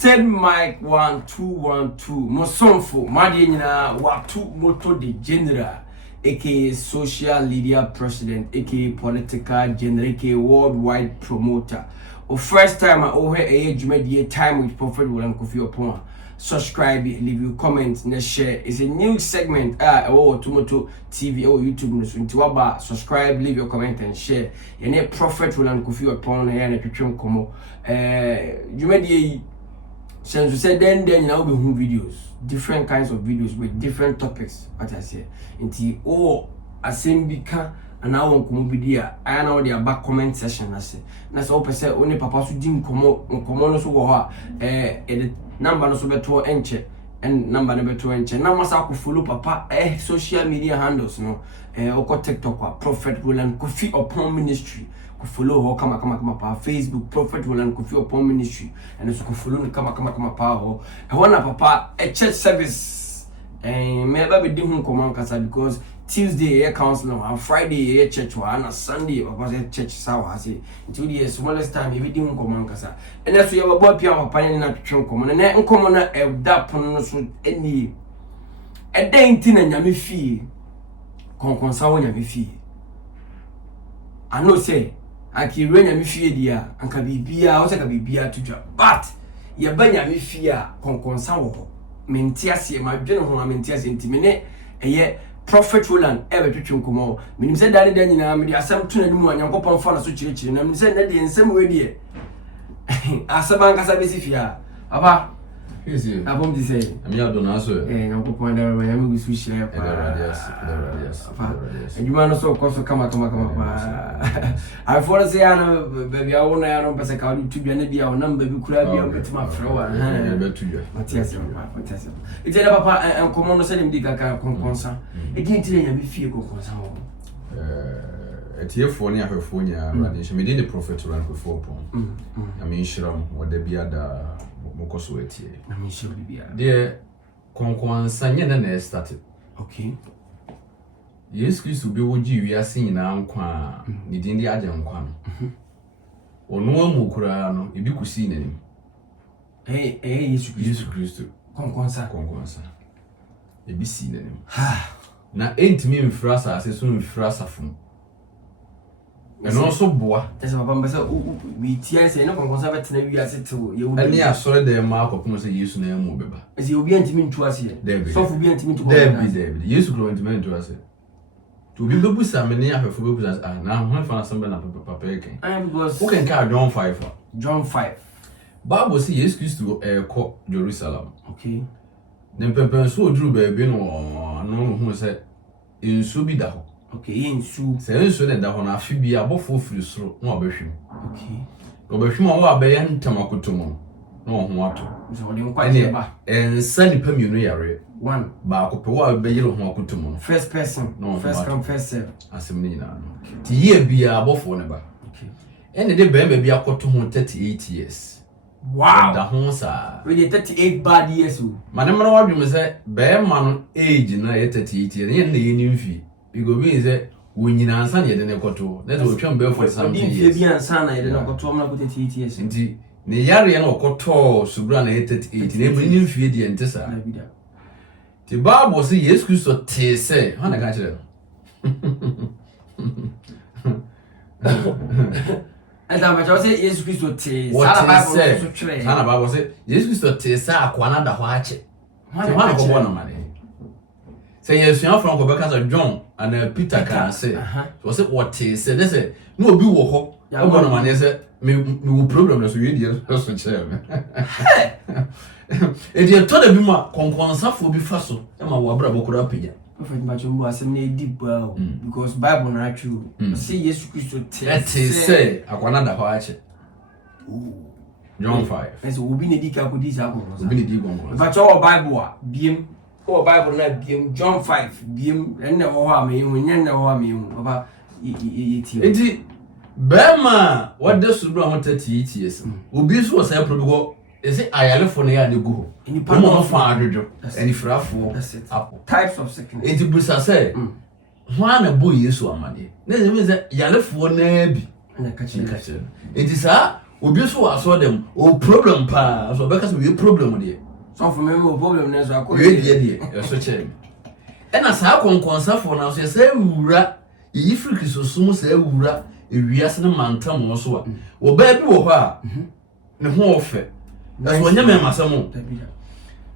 Tested mic 1 2 1 2. Mosonfo Madi nyina Watumoto the general, aka social media president, aka political general, aka worldwide promoter. O first time I over a jumedi time with Prophet Roland Oppong. Subscribe, leave your comments, and share. It's a new segment. Watumoto TV or YouTube. So subscribe, leave your comment and share. And a Prophet Roland Oppong and a Patreon como. Jumedi. Since we said then you know we have videos, different kinds of videos with different topics. What I say, until asembika and now on komobidia. I know their back comment session. I say, that's all per se. Only papa so dim komo no so go edit number no so beto enche and number no beto enche. Now must I follow papa social media handles no oko TikTok Prophet Roland Oppong Ministry. Follow her kama pa Facebook Prophet Roland Oppong Ministry and also follow kama pa I want papa a church service and maybe be doing command kasa because Tuesday a council and Friday a church and Sunday papa church sawa say until the smallest time we doing command kasa and that's we have about pia papa na twetwe command na nkomo na e da pon no so eni e den tin na nyame fie konkonsa wo nyame fie I know say Aki renya mi fie dia anka bibia o se ka bibia tudwa but ye banya mi fie a konkonsa wo ho menti ase ma dwene ho menti ase ntimene eye Prophet Roland ebe twetwe nkomo minim se dane da nyina me di asem tuna ni mu anyankopon fa na so kirikiri na minim se na de nsem we die asaba nka sa besi fie a papa Easy. Abom di say. I'm your donaso. Nyankopon da we yami gusu share pa. Radius. Ejuma no so koso kama pa. I for say ana baby I wona ya no pese ka odi tubia na bia wona baby kura bia betima frewa. Matias. Ite na papa enkomo no se dem di kaka konkonsa. Edi ntire nya be fie konkonsa ho. Etiefo ne ahwefo nya radiation me dey Prophet Roland Oppong. I mean shiram wo da bia da mokoso etie. I mean sure bia. There konkonsa nya na started. Okay. Yes Christ be wo gi wiase nyina nkwa ni din di agye nkwa no. Ono amu kura no ebi kusi nanim. Yesu Christ. Konkonsa. Ebi si nanim. Na entimi mfrasa ase so mfrasa fun. And also boa. That's my papa say we tia say no konkonsa betena wi ase tewo ye wo. Ani asore de ma akopon say Yesu na emu beba. Ese obi antimi ntu ase. So fu bi antimi ntu ko. David. Yesu kro antimi ntu ase. To be bebusa me ne ahwefo bebusa na ho fa na samba na papa eken. Because who can carry John 5. Bible say Yesu Christ ko Jerusalem. Okay. Nem pepe so odru ba bi no no hu say ensu bi da ho. Okay, ensu. Say ensu ne da ho na afi bi abofo firi soro na obehwem. Okay. Obehwem a wo abeya ntamakotomo na ho ato. So de nkwa je ba. Ensa ni pamienu yare. One. Ba akope wo abeyire ho akotomo. First person. No, first come first serve. Asem ni na. Ti ye bia abofo ne ba. Okay. Ene de bemba bia akoto ho 38 years. Wow. Da ho sa. We 38 bad years o. Mane mno wadwum se bemma no age na ye 38 years. Ye na ye nimfi. Because we say we nyina ansa na ye de ne koto. Na so twam be for something years. Odi bi ansa na ye de ne koto na ko 38 years. Nti ne yare na okoto subra na ye 38. Na mu nimfi de ntesa. Na bi da. Ti Bible say Yesu Christ te say, ha na ga kire. Esa ma say Yesu Christ te sala Bible so twere. Ha na Bible say Yesu Christ te say akwana da ho ache. Ti ha ko bo na mane. Say Yesu yan from ko be ka John and Peter can say. So say what te say they say no obi wo ho. Ya bo na mane say me wo problem na so we dey so chere me. E dey to da bi ma konkonsa bi fa so e ma wo abra bokura pija. Prophet Machombo asem na deep because Bible na true. Say Yesu Christ te say akwana da ho ache. John 5. Eso obi ne di ka ko di sa ko. Obi ne di gongo. But your Bible biem ko Bible na biem John 5 biem enne wo ha me hu nyenne wo ha me hu baba yeti. Enti bema what the suru ho 38 years. Obi so say probi is it ayalefo na ya ne gu ho. Ni pa no fa adwojo. Eni frafo. Types of sickness. Enti busa say ho na bo Yesu amade. Na say yalefo na bi. Na ka chi. Enti sa obi so aso dem o problem pa so be ka so we problem dey so for me o problem na so akọ we dey e so che e na sa konkonsafo na so say wura yi friki so sum say wura ewiase ne mantam wo so a wo ba bi wo ho a ne ho ofe na so nya me masamo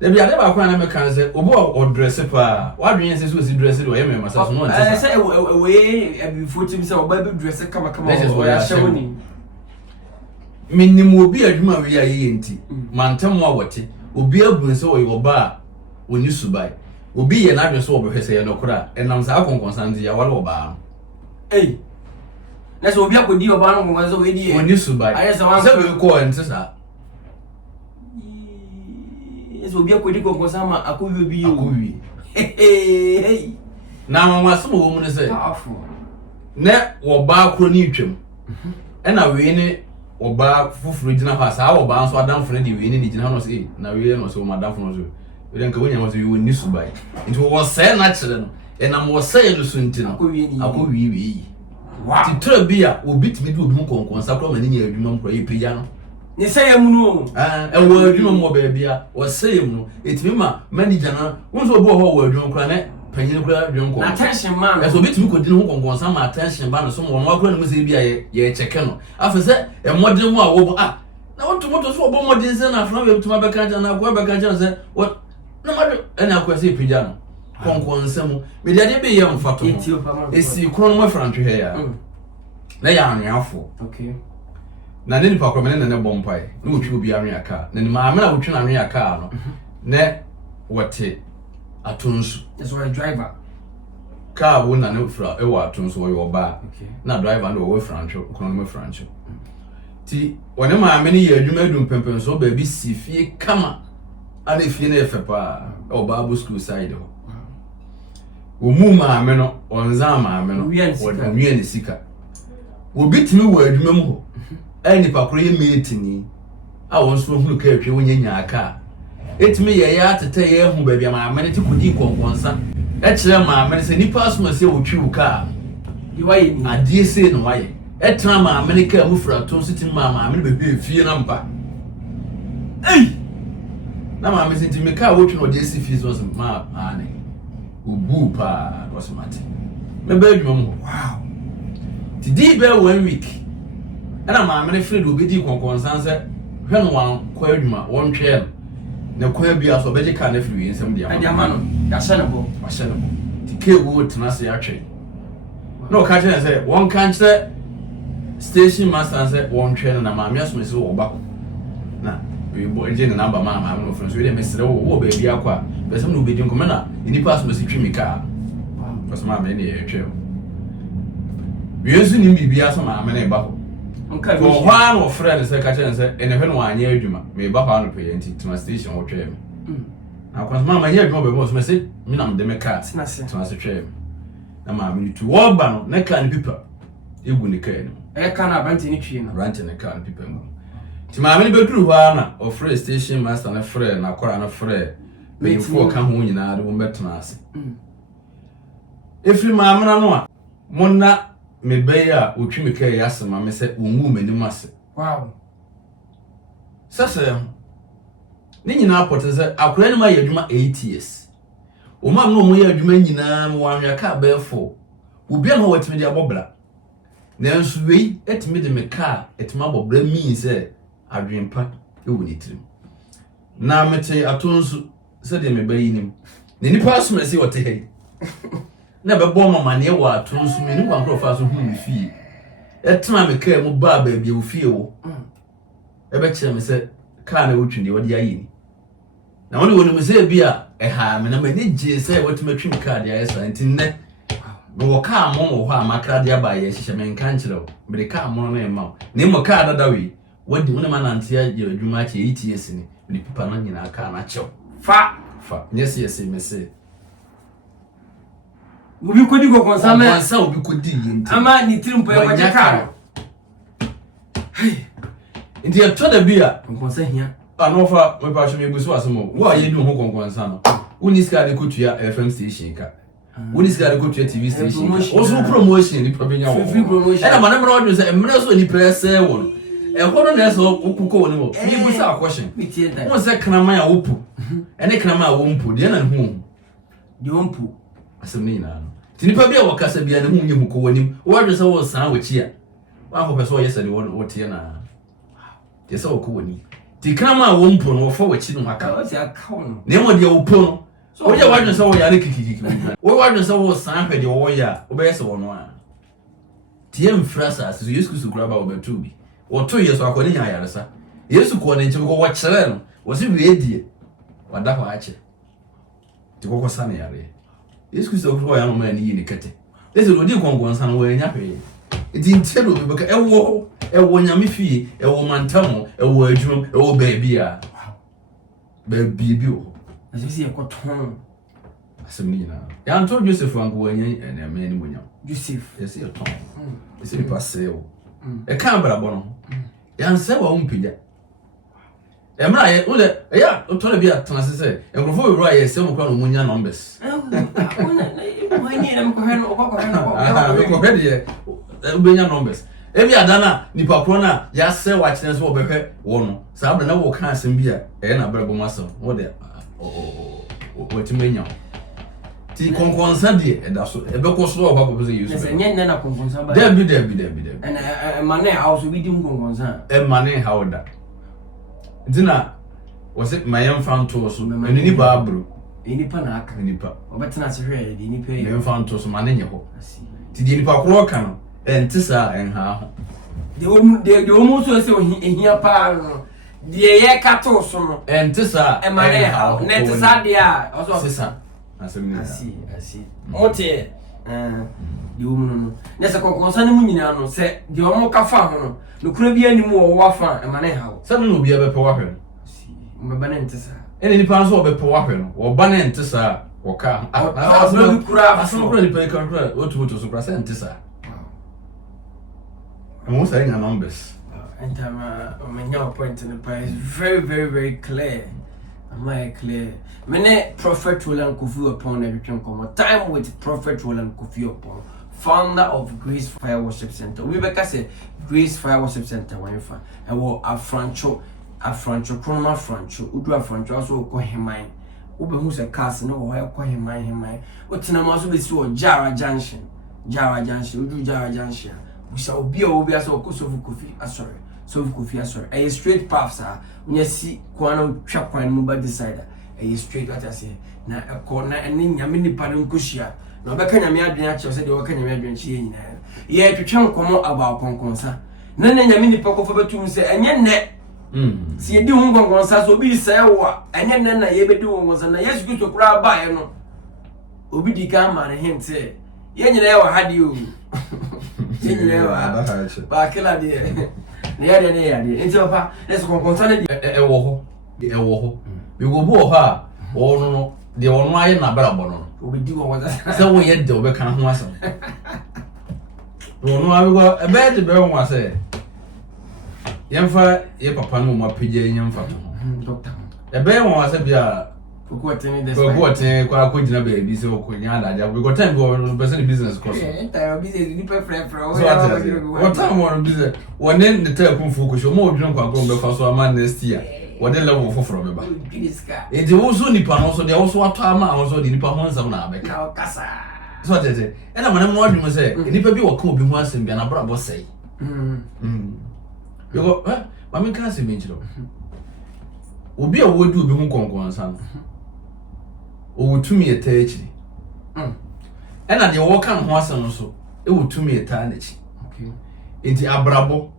Debi ade ba kwa na me kan say obo o dress pa wa dwen say so si dress do ye me masa so no ntesa say we before tim say oba be dress kama ya shewoni minnim obi adwuma we ya ye enti mantam wa wote obi abun say wo ba oni subai obi ye na dwen so obo hwese ye no kora enam sa akonkonsan dia wale oba na so obi akodi oba no konkonsan so we di oni subai ayesa wan say we ko ntesa eso bia kwedi konkonsan ma akowi bi yo akowi na mama so wo mu ne say ne wo ba kro ni twem e na we ne wo ba fufuru gina fa sa wo ba so adam fune de we ne gina no say na we no so madam fune so we den ka wonya mo so we ni subai nti wo say na kire no e na mo say no so nti no akowi we wow ti tra bia obi timi bi obi mu konkonsan kro ma ni nya adwuma mkro ye peja no ni say am no e wo adwuma mo ba bia wo say am no etimi ma manager na won so bo ho wo adwuma kra ne panyin kra adwuma ko attention man e so bitimi ko din ho konkonsan ma attention ba no so mo akra no mo say bia ye cheke no afa say e modern mu a wo na Watumoto so bo modern say na from we bituma be kan na ko be kan say what na ma e na ko say pija no konkonsan mu me de ade be ye mfato esi kro no mo frantwe he ya na ya anwafo okay na ne nipa kwame ne bompai ne wotwe obi anwe aka na ne maame na wotwe na anwe aka no ne wote atonsu that's why driver car wo na ne fra e wa atonsu wo yo ba okay na driver no wo francho kono me francho ti wone maame ne ye adwuma dum pempen so ba bi si fie kama ade fie na efe pa o ba bu school side ho wo mu maame no onza maame no wo nwie ne sika wo bitimi wo adwuma mu ho ani pakoro ye meetini a won so hunu ka atwe wonya nya aka etimi ye ya tete ye hu ba bia maame ne ti kodi konkonsa e kire maame ne se nipa asoma se wotwi uka di waye ni adie se no waye e tra maame ne ka mu fra to siti maame ne bebe fie na mpa na maame se ti me ka wotwi no de si fie so ma ane ubu pa wasmate me ba adwuma mu wow ti di be 1 week ana maame ne fredi obedi konkonsan se hwe no wan kwa adwuma won twe ne kwa bia so beje ka na fredi ensem dia ma no ya shenebo ti ke wo tena se atwe no ka tene se won kan tse station master se won twe na maame aso se wo ba na we bo enje ne number maame no fredi so we dey mesere wo ba bia kwa besem no obedi nko na ni pass me se twi mi ka because maame ne ye twe we yesu ni bibia so maame ne ba okay go hwan wo friend say ka chen say ene hwe no anya adwuma me ba kwa no pe enti tuma station wo twem na kwa mama anya adwuma be mo so me say me na me ka tuma se twem na ma me tu wo ba no na ka ni pipa egu ni ka ni e ka na banti ni twi na rant ni ka ni pipa mu ti ma me be duru hwa na o free station master na free na kwara na free me fo ka ho nyina de wo betena ase efri ma amana no a monna me beya otwi me kai asema me se onwu manim ase wow sasa ni nyina apoteze akura ni ma yadwuma 8 years o ma no mo yadwuma nyina mo wanwa ka befo obi a no watimi de abobla na nso wei etimi de me ka etima abobla mi se adwempa e woni tirim na mete atonsu se de me bayi nim ne nipa asoma se wote hei na be bo mama ne wa atonsu me ni kwankro fa so hu mi fie etena me ka mu ba ba bia ofie wo e be kire me se ka na wotwinde wodi ayi ni na woni me se bia e ha me na me ni je se wotuma twim ka de ayesa ntinne me wo ka mo wo ha makra de aba ye hihye me nka nkire wo me de ka mo no e ma ne mo ka dada wi wodi woni ma nante ya adwuma che 8 years ni me pipa no nyina ka na chew fa yes me se obi kodi go konsame konsa obi kodi yenti ama ni tirimpo e waje ka ndi e to da bia konsa hia anofa me pa hwe me buso asemo wo aye du ho konsa no woni ska de kotua FM station ka woni ska de kotua TV station o so promotion ni probenya wo free promotion e na manam ro do se emre so ni presse wo hono na so okuko woni mo ni bu sa question won se knaman ya wopu ene knaman ya wompu de na hu de wompu asem ni na no tinipa bia wakasa bia ne hu nye mu ko woni wo adwe se wo san wachi a wa ho pese wo yesa de wo tie na de se wo ko woni ti knaman ya wompu no wo fa wachi no aka o se aka no ne mo de wopu no wo je wadwe se wo ya ne kikikiki wo wadwe se wo san hwe de wo ya wo be yesa wo no a tie mfrasa so Yesu Kristo kura ba wo betu bi woto Yesu akoni nya yaresa Yesu ko ne nchiko wo kyere no wo si wie die wada ho ache ti kokko sane yare Yesu Kristo kura ya no ma ni ni kete ese no di kongon san wo nya hwe edi ntelo be beka ewo nyame fie ewo mantamo ewo adwum ewo baabia baabi bi o asisi ekoton asemni na ya nto Joseph ango anya na me ni munya Joseph ese yo ton ese ni paseo e kan brabo no ya nse wa umpija e mra ye ule ya to le bia tan se engrofo we ra ye se mo kwa no munya numbers ko hede ubenya numbers e bia dana nipa kro na ya se wa kine so obehwe wo no sa abra na wo kan asem bia e na brabo maso wo de o timenya ti konkonsa die edaso ebeko so o kwako pese Yesu se nyen na konkonsa ba debi na mane house bi dim konkonsa mane hawda dina wose mayem fanto so enini ba abro enipa na aka enipa obetena se hwe de enipa mayem fanto so mane nye ho ti die enipa kro ka no entisa enha ho de omu so se ohia pa no de ye kato so no entisa mane ha netisa de a oso sisa asi ote de omu no na se konkonsa ne mu nyina no se de omu ka fa ho no no kura bi animu wo wafa mane ha se no bi ebe pe wahwe mbeba ne ntisa ene nipa so obe pe wahwe no wo ba ne ntisa wo ka aso kura aso kura nipa ka kura Watumoto so kura se ntisa and what's saying numbers and my point in the price is very clear. Am I clear? Many Prophet Roland Oppong everything come time with Prophet Roland Oppong, founder of Grace Fire Worship Center. We better say Grace Fire Worship Center when you find I will a francho chroma francho udra francho also call him mine ube who's a cast no why call him mine what's na maso be so Jara Junction udu Jara Junction we shall be so kofi sorry a straight path sir when you see kwana twa kwan mu ba decider a straight what I say na a corner and nyame ni pa nkohia na obeka nyame adwen a che se de obeka nyame adwen chi nyina ye twetwe nkomo aba konkonsa na nyame ni pa kofo betum se enye ne si edi hu konkonsa so obi se wo enye ne na ye bedi wo konkonsa na Yesu Kristo kura ba ye no obi di ka ma ne hint se ye nyina ye wa hadi o ye nyina ye wa ba kila de ne ya de enti papa let's konkonsa ne wo ho bi go bo ha wo no de wo no aye na bra bo no obi di wo konkonsa se wo ye de obeka ho asem wo no abigo ebe de be wo ase yemfa ye papa no mo apije yemfa to doctor ebe wo ase bia ko kwa ko jina be bi se ko nya adaja we got time go person business course time business ni prefer what time on business one in the tell kun fu ko show mo odwon kwa ko be fa so ama next year what the level for from be ba e de wo so nipa no so de wo so ato ama wo so de nipa ho nsam na abeka kasa so tete e na mo odwon se nipa bi wo ka obi ho asem bia na bra bo sei you go ma me kan se me nchiro obi a wo du obi ho konkonsa no o tumi eta echi ena de wo kan ho asem no so e wo tumi eta na echi okay enti abrabo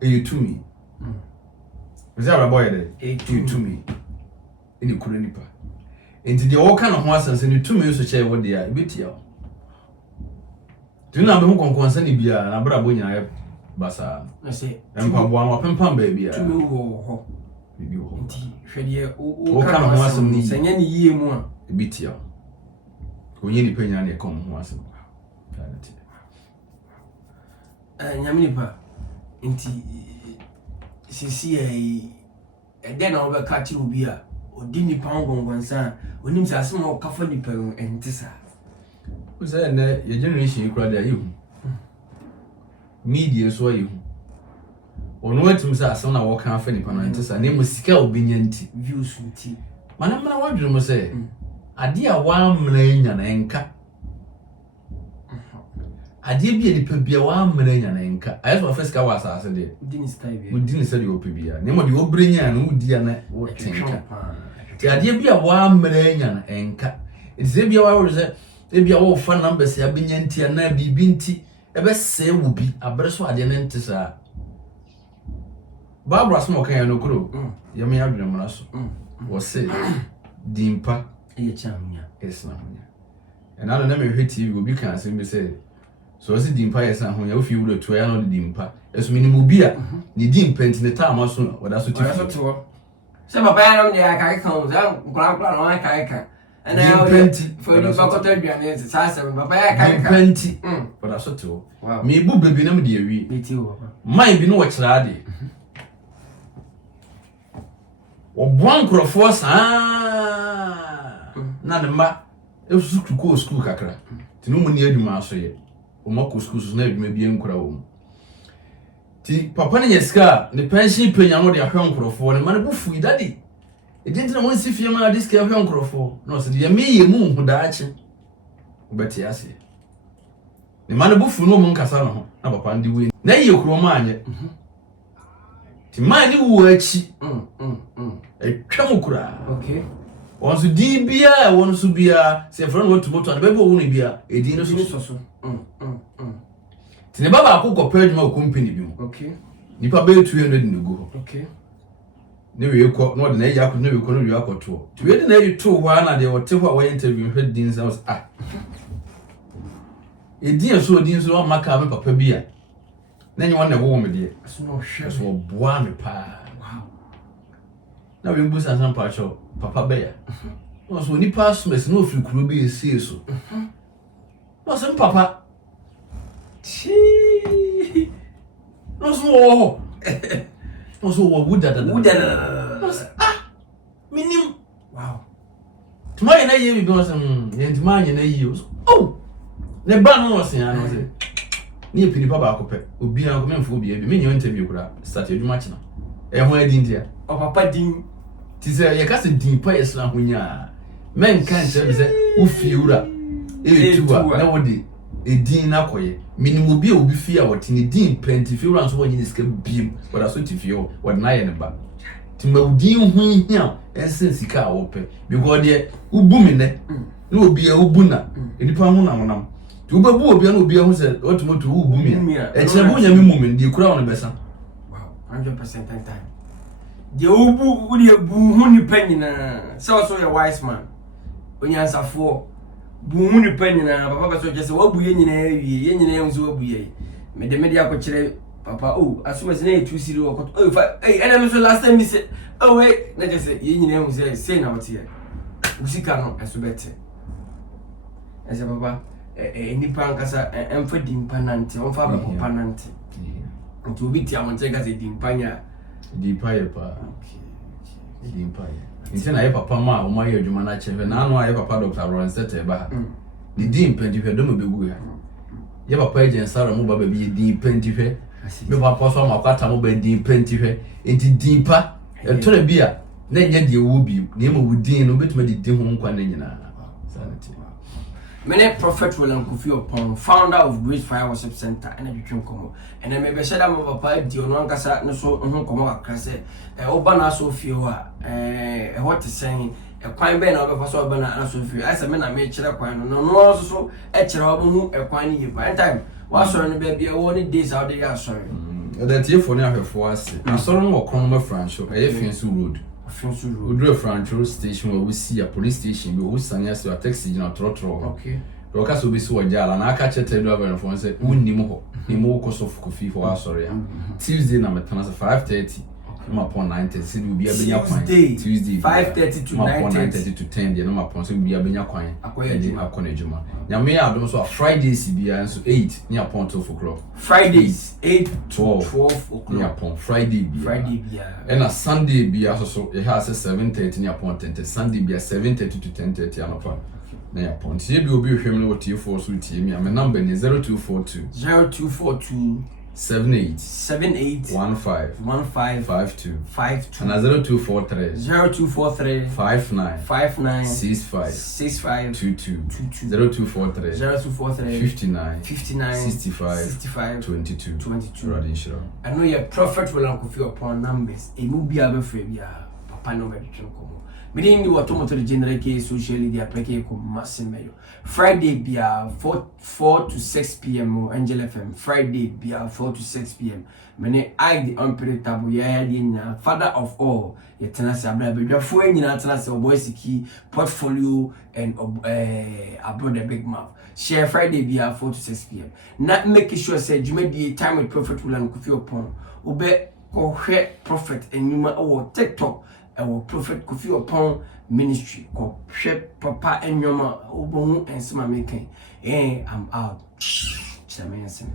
e tumi Ose abrabo ye de e tumi eni kuro nipa enti de wo kan ho asem se ni tumi so che wo de a ebetia tu na be ho konkonsa ni bia na abrabo nya basa na se empa bo an opempam ba bia tumi wo ho bibi wo nti hwede o kan ho asem ni senya ni yie mu a ebitia onye ni penya na e kom ho asem nyame nipa nti sisi ede na obeka ti obi a odi nipa ngongonsa onim se asem o kafa nipa entisa o say na ye generation ikura da yehu media so yehu ono wetum say asem na wo kan afa nipa no ntesa na mu sika obinya nti views nti mana wadwene mo say ade a wa mra nya na enka ade bia nipa bia wa mra nya na enka ayes wa first ka wa asase de udini say de opibia ne mo de obrenya na udi na wo tenka ti ade bia wa mra nya na enka eze bia wa wo say e bia wo fa numbers ya benya nti na bibi nti ebe se wo bi abere so ade ne ntesa Barbara small kan no kuro yemi adwene mra so wo say dimpa e chamnya esna honya and I don't know me TV will be can say so as dimpa esna honya wo fi wo to ya no dimpa eso minimu bia ni dimpa nti ne ta amaso wada so tifi se baba ya no ya kai kan za nkura no ya kai kan and I for the bakota aduane sa se baba ya kai kan penti wada so to me bu bebi na me de awi me ti wo baba mai bi no wo kira ade Obuan krofo saa na de ma esu ko school kakra tinu mu ni adwuma so ye o mako school so na adwuma bi enkura wo ti papa ne yeska ne pension penya no de ahwe nkrofo ne ma ne bufu idadi e dinti na wonsi fie ma disk ahwe nkrofo no se de me ye mu hu daache obeti ase ne ma ne bufu no mu nkasa no na papa ndi we na ye kuro ma anye ti ma ni wo achi twam kura okay onso di bia wonso bia se friend Watumoto and bebo wonu bia edi no so tine baba akoko page ma company bi mo okay nipa be 200 ni go okay ne we ko no de na ya ko ne we ko no we akoto ti we de na yi to wa na de wote ho wa interview head din sounds edi so din so maka me papa bia na nyi won na wo me de so no hwe so boa me pa na we mbusa san pacho papa beya no so ni pass mes no free kuro be ese so no so papa chi no so wo no so wo wuda minim wow tuma ye na ye bi go so ye tuma ye na ye oh ne ba no so ya no se ni pini papa akopɛ obi an ko menfo obi e bi me nyo interview kura start eduma china e ho adi ntia o papa din ti se ye ka se din pa yesla honya men kan se se wo fiura e tuwa na wo de edin na koye minimum bi obi fi a wote ne din penti fiura nso wonyi ska biem wada so ti fio wada na ye ne ba ti ma udin ho hia esen sika a wo pe because de ubu me ne na obi a ubu na enipa ho na wonam ti ubabu obi na obi a ho se Watumoto ubu me e kire bo nya me mum ndi kura won besa wow 100% time de ubu udi bu hu ni panyina so ya wise man onyansafo bu hu ni panyina papa ba so je se wabu ye nyina awie ye nyina enzo wabu ye me de akokire papa oh asuma se na etu siri okot oh fa ena me so last time me say oh wait na je se ye nyina enzo say na wote ye usika no esobete ese papa nipa nkasa emfa dimpa nante onfa ba papa nante nti obi ti amonte se dimpa nya dimpa ye pa okay dimpa ye nti na ye papa ma o ma ye adwuma na cheve na anu aye papa Dr. Roland sete ba di dimpa di hwe do mo begu ya ye papa agent sara mo ba ba bi dimpa di hwe me papa so ma kwata mo ba dimpa di hwe nti dimpa tore bia na nya de wo bi na mo wudin no betuma di din ho nkwa na nyina sanity many Prophet Roland Oppong, founder of Great Fire Worship Center, and a between Como. And I may be said, I'm a papa, Dionancasa, no so, Como, Casse, Obana Sophia, what is saying, a quine ben over Sobana and Sophia. As a man, I made Cheraquine, no, so, a cherubim, a quine, you by time. Was on the baby, only days out there, sorry. That you for now for us. I saw more Conoma Francho, a fancy road. We do a Francho station where we see a police station, we will send us to a taxi in a trotro. Okay. Because we saw a jar and I catch a driver and phone said, Nimo, Nimo cost of coffee for us, sorry. Tuesday, number 5:30. I'm upon 9:30. Will be a Tuesday 5:30 to 9:30 to 10. The number upon so be a benya coin. A conejuma. Yamea also a Friday CBA so 8 near upon 12 o'clock. Fridays 8 12 o'clock. Near upon Friday be and a Sunday be also it has a 7:30 near upon 10. Sunday be a 7:30 to 10:30 and upon. Near upon TB will be him what you force with me. My number is 0242 78 78 15 15 52 52 and 0243 0243 59 59 65 65 22 22 0243 0243 59 59 65 65 22 22 Rodin Shiro. I know your prophet will Kofi Oppong numbers. A movie abe free papa no be twem komo. Me dey ndi Watumoto the general ke social media play ko massive Friday bia 4 to 6 p.m. Angel FM. Friday bia 4 to 6 p.m. Mene I the unpredictable ya nyina father of all. Ye tenase abra bedwafo nyina tenase oboysiki portfolio and abroad the big mouth. Share Friday bia 4 to 6 p.m. Not making sure say you may be time with Prophet Roland Kofi Oppong. Obe kohwe prophet enyuma o TikTok our Prophet Kofi Oppong ministry ko papa enyoma obohu ensema making. I'm out. Chamensen.